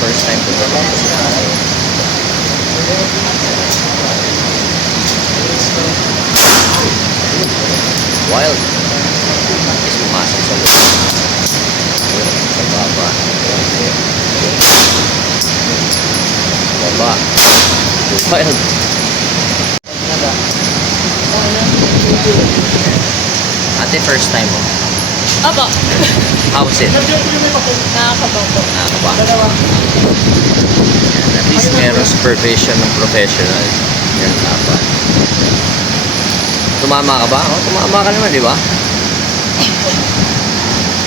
First time ko ba? Wild. Is pumasok sa loob. Sa baba. Baba. Wild. Ate, first time mo? Opo. How was it? Nakakabaw po. Nakakaba. At least meron supervision ng professional. Yan dapat. Tumama ka ba? Oh, tumama ka naman, di ba?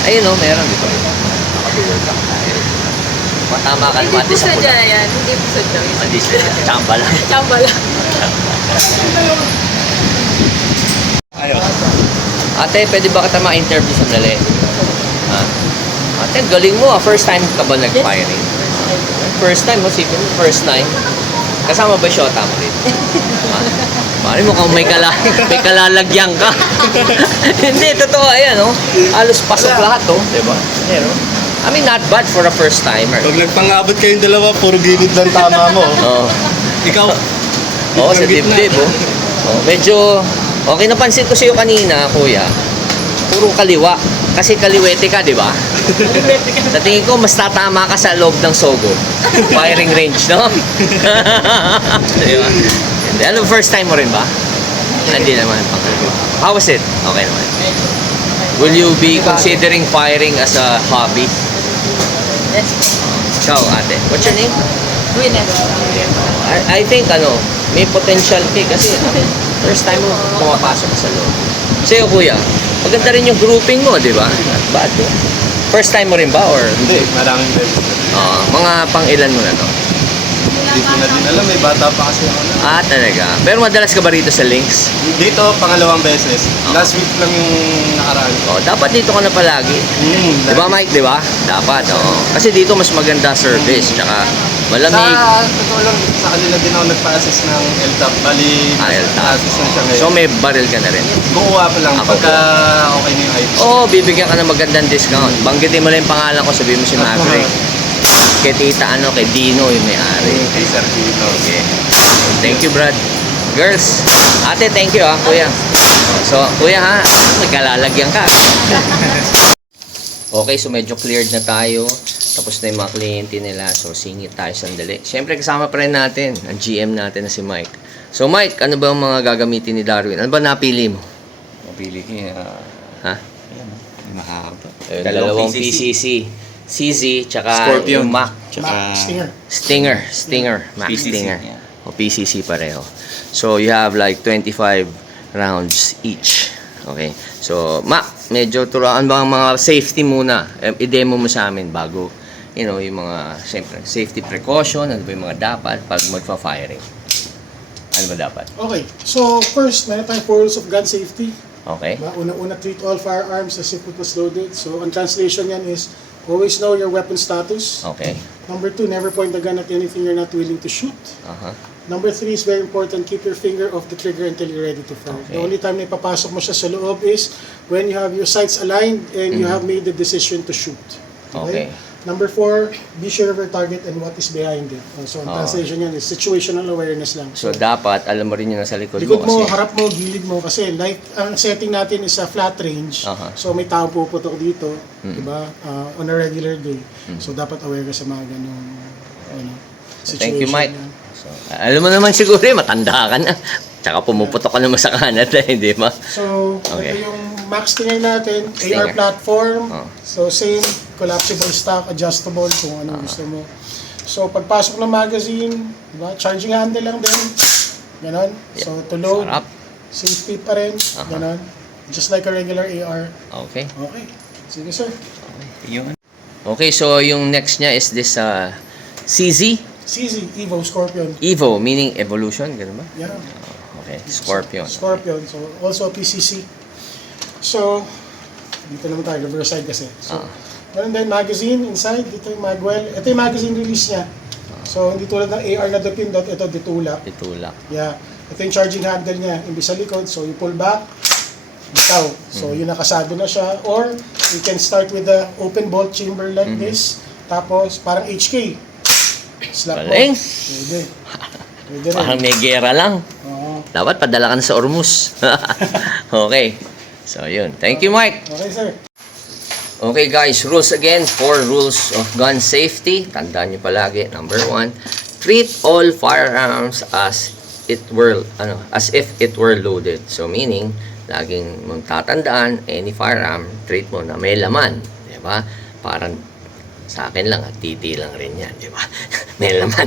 Ayun o, meron, di ba? Nakatulog ka tayo. Matama ka naman. Hindi po sadya yan. Hindi po sadya. Hindi sadya. Tsamba lang. Tsamba lang. Ayun. Ate, pwede ba kita ma-interview sandali? Ha? Ate, galing mo ah. First time ka ba nag-firing? First time mo, sipin mo, first time. Kasama ba yung shota mo rin? Mali mo kung may kalalagyan ka. Hindi, totoo. Ayan, oh. Halos pasok lahat, oh. Diba? Ayan, oh. I mean, not bad for a first timer. Pag nagpangabot kayong dalawa, puro gilid lang tama mo. Oo. Ikaw, Oo, sa dibdib, oh. Oh, medyo, okay, napansin ko sa'yo kanina, kuya. Puro kaliwa. Kasi kaliwete ka, di ba? Sa tingin ko, mas tatama ka sa loob ng Sogo. Firing range, no? Di ba? Hindi. Ano, first time mo rin ba? Hindi naman. How was it? Okay naman. Will you be considering firing as a hobby? Yes. Ikaw, ate. What's your name? Gwyneth. I think, may potential ka kasi first time mo pumapasok sa loob. Sa'yo, kuya, maganda rin yung grouping mo, di ba? Not bad. First time mo rin ba? Or hindi, maraming beses. mga pang-ilan mo na to? Hindi ko na din alam, may bata pa kasi ako na. Talaga. Pero madalas ka ba rito sa Links? Dito, pangalawang beses. Last week lang yung nakaraan. Dapat dito ka na palagi. Di ba, Mike? Di ba? Dapat, Kasi dito mas maganda service, tsaka malamig. Sa totoo lang, sa kanila din ako nagpa-assist ng LTAP. Bali, LTAP. assist na siya ngayon. So may baril ka na rin? Kukuha pa lang, pagka okay na yung height. Bibigyan ka ng magandang discount. Banggitin mo lang yung pangalan ko, sabihin mo si Maverick. Kay tita, kay Dino yung may-ari. Kay Sir Dino. Okay. Thank you, Brad. Girls, ate, thank you, kuya. So, kuya, nagkalalagyan ka. Okay, so medyo cleared na tayo. Tapos na yung mga kliyente nila. So, singit tayo sandali. Siyempre, kasama pa rin natin ang GM natin na si Mike. So, Mike, ano ba ang mga gagamitin ni Darwin? Ano ba napili mo? Napili ko yung, Ha? yan, mahaba. Dalawang PCC. CZ, tsaka Scorpion. yung Mac. Tsaka Stinger. Mac PCC, Stinger. yeah. O PCC pareho. So, you have like 25 rounds each. Okay. So, Mac, medyo turuan ba ang mga safety muna? I-demo mo sa amin bago, yung mga, siyempre, safety precaution, ano ba yung mga dapat pag magpa-firing? Ano ba dapat? Okay, so first, meron tayong 4 rules of gun safety. Okay. Una-una, treat all firearms as if it was loaded. So, ang translation yan is, always know your weapon status. Okay. Number 2, never point the gun at anything you're not willing to shoot. Number 3 is very important, keep your finger off the trigger until you're ready to fire. Okay. The only time na ipapasok mo siya sa loob is when you have your sights aligned and you have made the decision to shoot. Okay. Number 4, be sure of your target and what is behind it. So, ang translation yan is situational awareness lang. So, dapat, alam mo rin yung nasa likod Likod mo mo, kasi. harap mo, gilid mo kasi like ang setting natin is a flat range. So may tao puputok dito, 'di ba? On a regular day. So dapat aware ka sa mga ganung situation. Thank you, Mike. na. So, alam mo naman siguro, matanda ka na. Tsaka pumuputok ka naman sa Canada, hindi ba? So, Okay. ito yung max stinger natin, Stinger. AR platform. So same, collapsible stock, adjustable kung ano gusto mo. So pagpasok ng magazine, 'di ba? Charging handle lang din. Ganon. So to load, Sarap. safety pa rin. Ganon. Just like a regular AR. Okay. Okay. Sige, sir. Yung Okay, so yung next niya is this CZ CZ, Evo, Scorpion. Evo, meaning evolution, gano'n ba? Yeah. Okay, Scorpion. Scorpion. So, also PCC. So, dito naman tayo, reverse side kasi. So, meron din magazine inside. Dito yung magwell. Ito yung magazine release niya. So, hindi tulad ng AR na dipindot, ito ditulak. Itulak. Yeah. Ito yung charging handle niya. Imbis sa likod, so you pull back, bitaw. So yun nakasado na siya. Or you can start with the open bolt chamber like this. Tapos parang HK. Slap mo. Galing. Pwede. Pwede rin. Parang may gera lang. Oo. Dapat padala ka na sa Ormus. Okay. So, yun. Thank you, Mike. Okay, sir. Okay, guys. Rules again. 4 rules of gun safety. Tandaan nyo palagi. Number 1, treat all firearms as if it were loaded. So, meaning, laging mong tatandaan, any firearm, treat mo na may laman. Diba? Parang sa akin lang, at titi lang rin yan, di ba? May laman.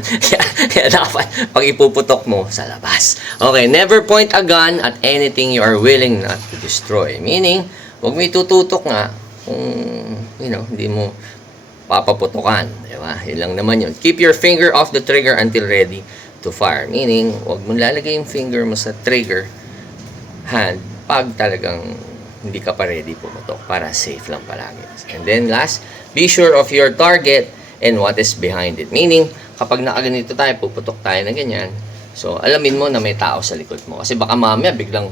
Kaya dapat, pag ipuputok mo, sa labas. Okay, never point a gun at anything you are willing not to destroy. Meaning, huwag mo itututok nga kung, hindi mo papaputokan. Di ba? Yun lang naman yun. Keep your finger off the trigger until ready to fire. Meaning, huwag mo lalagay yung finger mo sa trigger hand pag talagang hindi ka pa ready pumutok para safe lang palagi. And then last, be sure of your target and what is behind it. Meaning, kapag nakaganito tayo, puputok tayo na ganyan, so alamin mo na may tao sa likod mo. Kasi baka mamaya biglang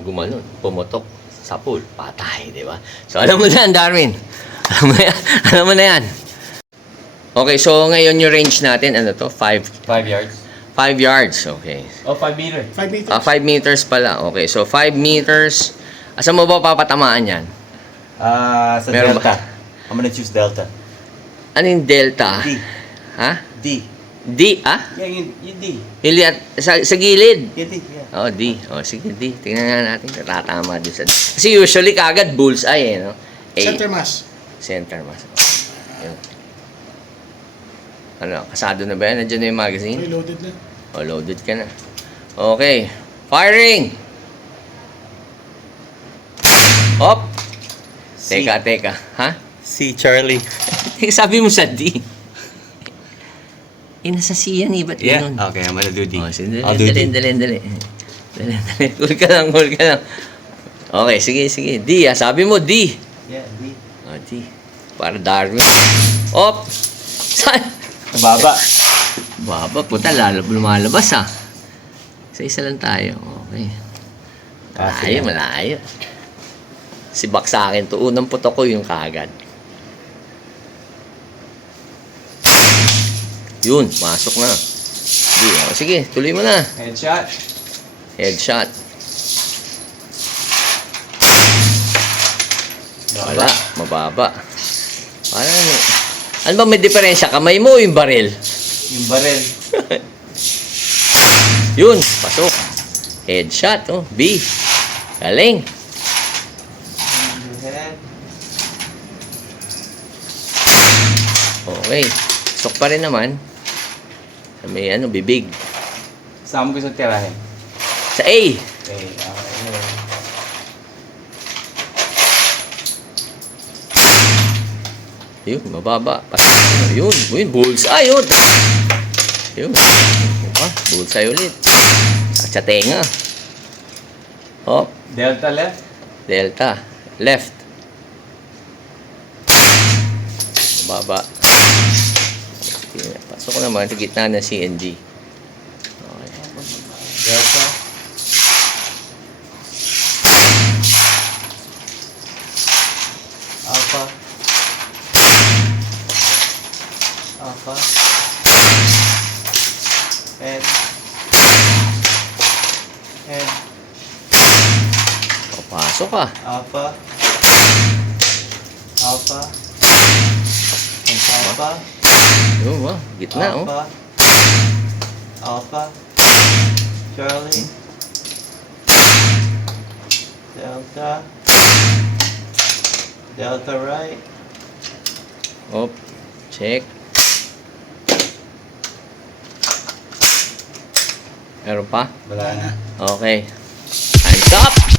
gumanon, pumutok sa pool, patay, di ba? So alam mo na yan, Darwin. Alam mo na yan. Alam mo na yan. Okay, so ngayon yung range natin, ano to? 5 yards. 5 yards, okay. Oh, 5 meter. 5 meters. 5 meters pala. Okay, so 5 meters. Asa mo ba papatamaan yan? Sa Meron Delta. I'm gonna choose Delta. Ano yung delta? D. Ha? D. D, ah? Yeah, yung D. Hindi, sa gilid. Yeah, D. Yeah. Oh, D. Oh, sige, D. Tingnan nga natin. Tatama din sa D. Kasi usually kagad bullseye, no? A. Center mass. Center mass. Yun. Ano, kasado na ba yan? Nandiyan na yung magazine? Okay, loaded na. Oh, loaded ka na. Okay. Firing! Hop! C. Teka. Ha? C, Charlie. Sabi mo sa D. Nasa C yan eh. Ba't Yeah. ganun? Okay, I'm gonna do D. Oh, sige, I'll do D. dali. Cool ka lang. Okay, sige. D, ah. Sabi mo, D. Yeah, D. Oh, D. Para Darwin. Op! Saan? Mababa. Baba, puta, lumalabas, ah. Isa lang tayo. Okay. Malayo. Si Bak sa akin to. Unang putok ko yung kagad. Yun, pasok na. Sige, tuloy mo na. Headshot. Headshot. Wala, mababa. Parang, ano ba may diferensya? Kamay mo o yung baril? Yung barrel. Yun, pasok. Headshot, oh. B. Galing. Head. Okay. Pasok pa rin naman. Sa may bibig. Saan mo gusto tirahin? Sa A. Okay, Yun, mababa. Yun, bullseye, yun. Yun. Bullseye ulit. Sa tenga. Hop. Delta left. Delta. Left. Baba. Sige, pasok ko naman sa gitna ng CNG. Okay. Delta. Alpha. Alpha. Head. Head. Pasok ka. Alpha. Alpha. Alpha. Yun, gitna, oh. Alpha. Alpha. Charlie. Delta. Delta right. Hop. Check. Meron pa? Wala na. Okay. Time's up!